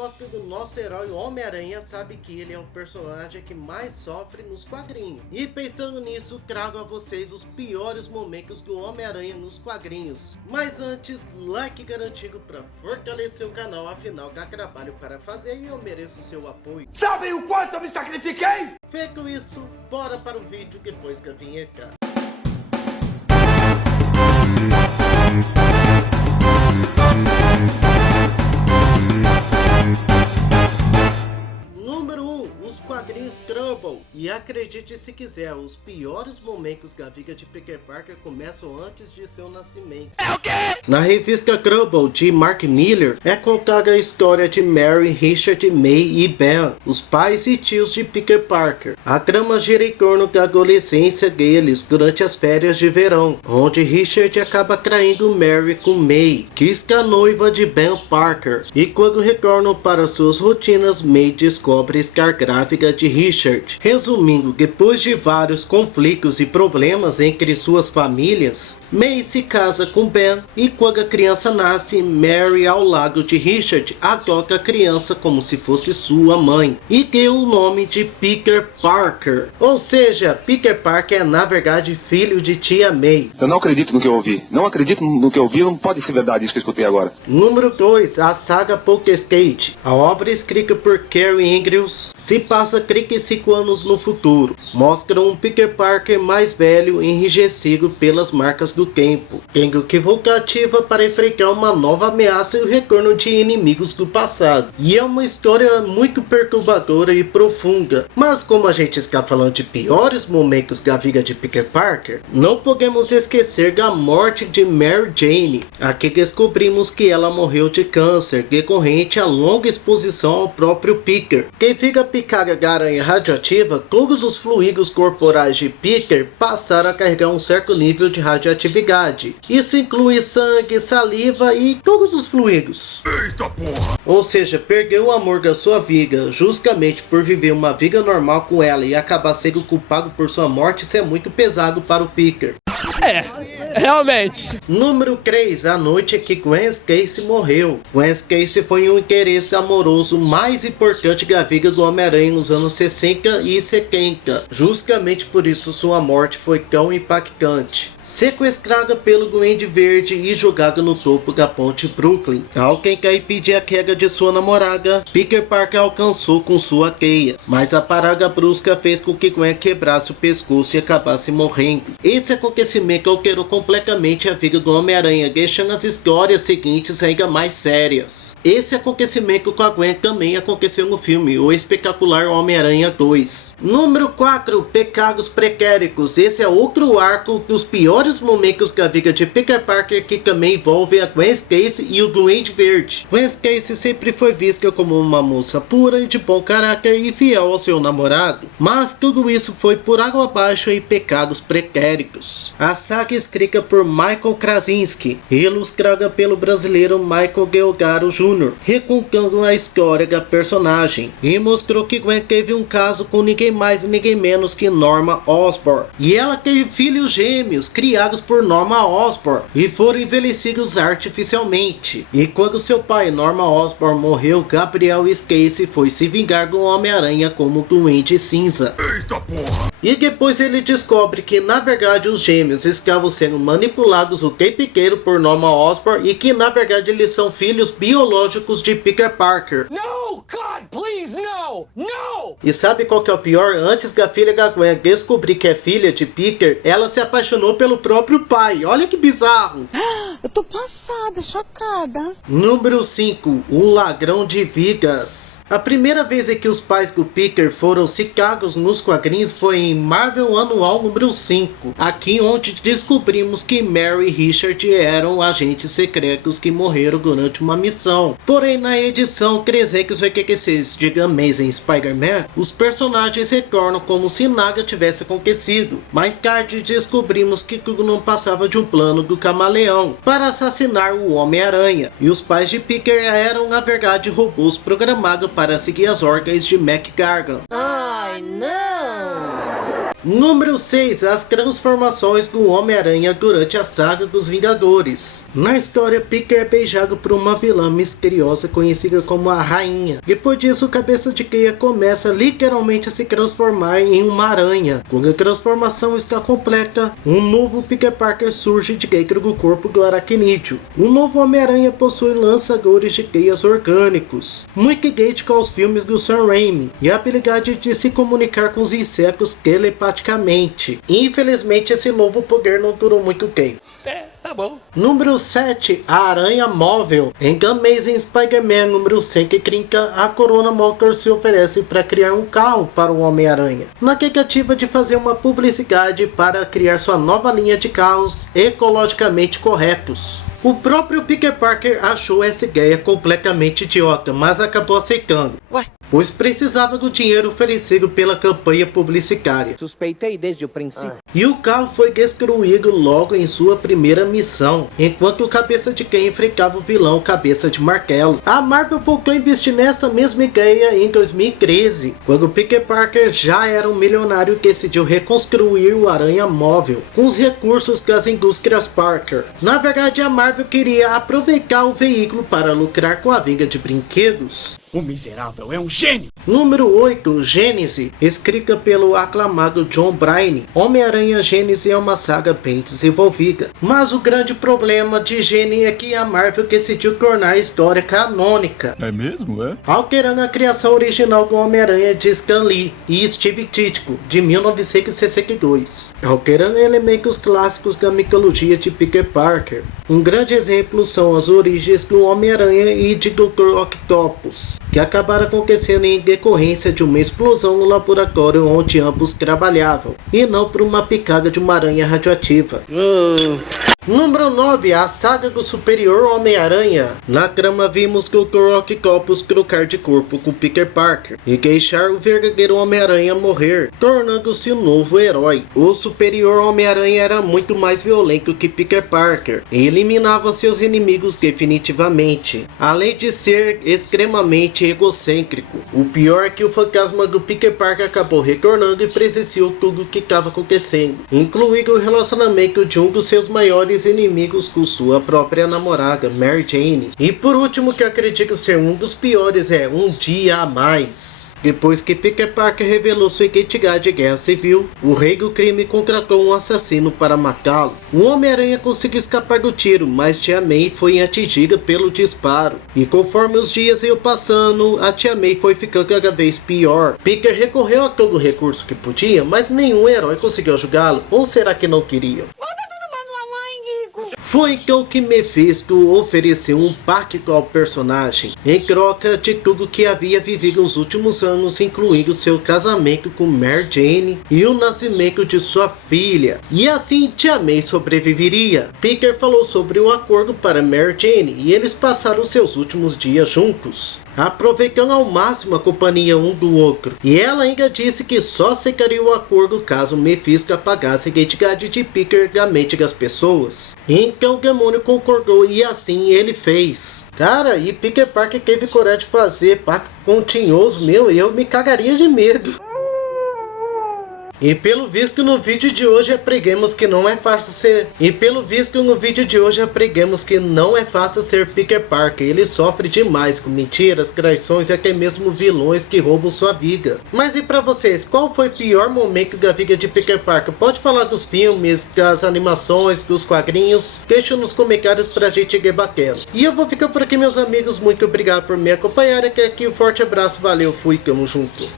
gosta do nosso herói Homem-Aranha sabe que ele é o personagem que mais sofre nos quadrinhos. E pensando nisso, trago a vocês os piores momentos do Homem-Aranha nos quadrinhos. Mas antes, like garantido para fortalecer o canal, afinal dá trabalho para fazer e eu mereço seu apoio. Sabem o quanto eu me sacrifiquei? Feito isso, bora para o vídeo depois da vinheta. Número 1. Os quadrinhos Trouble. E acredite se quiser, os piores momentos da vida de Peter Parker começam antes de seu nascimento. É o quê? Na revista Trouble de Mark Millar é contada a história de Mary, Richard, May e Ben, os pais e tios de Peter Parker. A trama gira em torno da adolescência deles durante as férias de verão, onde Richard acaba traindo Mary com May, que está noiva de Ben Parker. E quando retornam para suas rotinas, May descobre estar grávida de Richard. Resumindo, depois de vários conflitos e problemas entre suas famílias, May se casa com Ben e quando a criança nasce, Mary, ao lado de Richard, adota a criança como se fosse sua mãe e deu o nome de Peter Parker. Ou seja, Peter Parker é na verdade filho de tia May. Eu não acredito no que eu ouvi. Não acredito no que eu ouvi, não pode ser verdade isso que eu escutei agora. Número 2. A saga Pokéstate. A obra escrita por Kerry Andrews se passa 35 anos no futuro. Mostra um Peter Parker mais velho enrijecido pelas marcas do tempo, tendo que voltar ativa para enfrentar uma nova ameaça e o retorno de inimigos do passado. E é uma história muito perturbadora e profunda. Mas como a gente está falando de piores momentos da vida de Peter Parker, não podemos esquecer da morte de Mary Jane. Aqui descobrimos que ela morreu de câncer decorrente à longa exposição ao próprio Peter. Devido à picada da aranha radioativa, todos os fluidos corporais de Peter passaram a carregar um certo nível de radioatividade. Isso inclui sangue, saliva e todos os fluidos. Eita porra! Ou seja, perdeu o amor da sua vida justamente por viver uma vida normal com ela e acabar sendo culpado por sua morte, isso é muito pesado para o Peter. Realmente. Número 3. A noite que Gwen Stacy morreu. Gwen Stacy foi um interesse amoroso mais importante da vida do Homem-Aranha nos anos 60 e 70. Justamente por isso sua morte foi tão impactante. Sequestrada pelo Duende Verde e jogada no topo da ponte Brooklyn. Ao tentar impedir a queda de sua namorada, Peter Parker alcançou com sua teia, mas a parada brusca fez com que Gwen quebrasse o pescoço e acabasse morrendo. Esse acontecimento alterou completamente a vida do Homem-Aranha, deixando as histórias seguintes ainda mais sérias. Esse acontecimento com a Gwen também aconteceu no filme O Espetacular Homem-Aranha 2. Número 4. Pecados Pretéritos. Esse é outro arco dos piores momentos da vida de Peter Parker que também envolve a Gwen Stacy e o Duende Verde. Gwen Stacy sempre foi vista como uma moça pura e de bom caráter e fiel ao seu namorado, mas tudo isso foi por água abaixo em Pecados Pretéritos. A saga escrita por Michael Krasinski e ilustrada pelo brasileiro Michael Delgado Jr., recontando a história da personagem, e mostrou que Gwen teve um caso com ninguém mais e ninguém menos que Norma Osborn, e ela teve filhos gêmeos criados por Norma Osborn e foram envelhecidos artificialmente. E quando seu pai Norma Osborn morreu, Gabriel Stacy foi se vingar do Homem-Aranha como Duende Cinza. Eita porra! E depois ele descobre que na verdade os gêmeos estavam sendo manipulados o tempo inteiro por Norma Osborn e que na verdade eles são filhos biológicos de Peter Parker. No, God, please, no! No! E sabe qual que é o pior? Antes da filha da Gwen descobrir que é filha de Peter, ela se apaixonou pelo próprio pai. Olha que bizarro! Eu tô passada, chocada. Número 5. O Ladrão de Vidas. A primeira vez em que os pais do Peter foram citados nos quadrinhos foi em Marvel Anual número 5. Aqui onde descobrimos que Mary e Richard eram agentes secretos que morreram durante uma missão. Porém, na edição 386 de Amazing Spider-Man, os personagens retornam como se nada tivesse acontecido. Mais tarde descobrimos que tudo não passava de um plano do Camaleão para assassinar o Homem-Aranha, e os pais de Peter eram na verdade robôs programados para seguir as ordens de McGargan. Ai, não! Número 6. As transformações do Homem-Aranha durante a saga dos Vingadores. Na história, Peter é beijado por uma vilã misteriosa conhecida como a Rainha. Depois disso, o Cabeça de Teia começa literalmente a se transformar em uma aranha. Quando a transformação está completa, um novo Peter Parker surge de dentro do corpo do aracnídeo. O novo Homem-Aranha possui lançadores de teias orgânicos, muito idêntico aos filmes do Sam Raimi, e a habilidade de se comunicar com os insetos telepaticamente. Infelizmente, esse novo poder não durou muito tempo. Tá bom. Número 7. A Aranha Móvel. Em The Amazing Spider-Man número 130, a Corona Motors se oferece para criar um carro para o Homem-Aranha, na tentativa de fazer uma publicidade para criar sua nova linha de carros ecologicamente corretos. O próprio Peter Parker achou essa ideia completamente idiota, mas acabou aceitando, pois precisava do dinheiro oferecido pela campanha publicitária. Suspeitei desde o princípio. E o carro foi destruído logo em sua primeira missão, enquanto o Cabeça de Teia enfrentava o vilão Cabeça de Martelo. A Marvel voltou a investir nessa mesma ideia em 2013, quando Peter Parker já era um milionário e decidiu reconstruir o Aranha Móvel com os recursos das indústrias Parker. Na verdade, a Marvel queria aproveitar o veículo para lucrar com a venda de brinquedos. O miserável é um gênio. Número 8. Gênese. Escrita pelo aclamado John Byrne, Homem-Aranha Gênese é uma saga bem desenvolvida. Mas o grande problema de Gênese é que a Marvel decidiu tornar a história canônica. É mesmo, é? Alterando a criação original do Homem-Aranha de Stan Lee e Steve Ditko, de 1962. Alterando elementos clássicos da mitologia de Peter Parker. Um grande exemplo são as origens do Homem-Aranha e de Dr. Octopus, que acabaram acontecendo em decorrência de uma explosão no laboratório onde ambos trabalhavam, e não por uma picada de uma aranha radioativa. Número 9. A saga do Superior Homem-Aranha. Na trama vimos Dr. Octopus trocar de corpo com Peter Parker e deixar o verdadeiro Homem-Aranha morrer, tornando-se um novo herói. O Superior Homem-Aranha era muito mais violento que Peter Parker e eliminava seus inimigos definitivamente, além de ser extremamente egocêntrico. O pior é que o fantasma do Peter Parker acabou retornando e presenciou tudo o que estava acontecendo, incluindo o relacionamento de um dos seus maiores inimigos com sua própria namorada, Mary Jane. E por último, que acredito ser um dos piores, é Um Dia a Mais. Depois que Peter Parker revelou sua identidade em Guerra Civil, o rei do crime contratou um assassino para matá-lo. O Homem-Aranha conseguiu escapar do tiro, mas Tia May foi atingida pelo disparo. E conforme os dias iam passando, a Tia May foi ficando cada vez pior. Peter recorreu a todo o recurso que podia, mas nenhum herói conseguiu ajudá-lo. Ou será que não queriam? Foi então que Mephisto ofereceu um pacto ao personagem, em troca de tudo que havia vivido nos últimos anos, incluindo seu casamento com Mary Jane e o nascimento de sua filha. E assim Tia May sobreviveria. Peter falou sobre o acordo para Mary Jane e eles passaram seus últimos dias juntos, aproveitando ao máximo a companhia um do outro. E ela ainda disse que só aceitaria o acordo caso Mephisto apagasse a identidade de Peter da mente das pessoas. Então o demônio concordou e assim ele fez. Cara, e Peter Parker teve coragem de fazer pacto com o Tinhoso, meu, eu me cagaria de medo. E pelo visto no vídeo de hoje aprendemos que não é fácil ser... Peter Parker. Ele sofre demais com mentiras, traições e até mesmo vilões que roubam sua vida. Mas e pra vocês, qual foi o pior momento da vida de Peter Parker? Pode falar dos filmes, das animações, dos quadrinhos? Deixa nos comentários pra gente debatendo. E eu vou ficar por aqui, meus amigos. Muito obrigado por me acompanhar. Até aqui, um forte abraço, valeu, fui, tamo junto.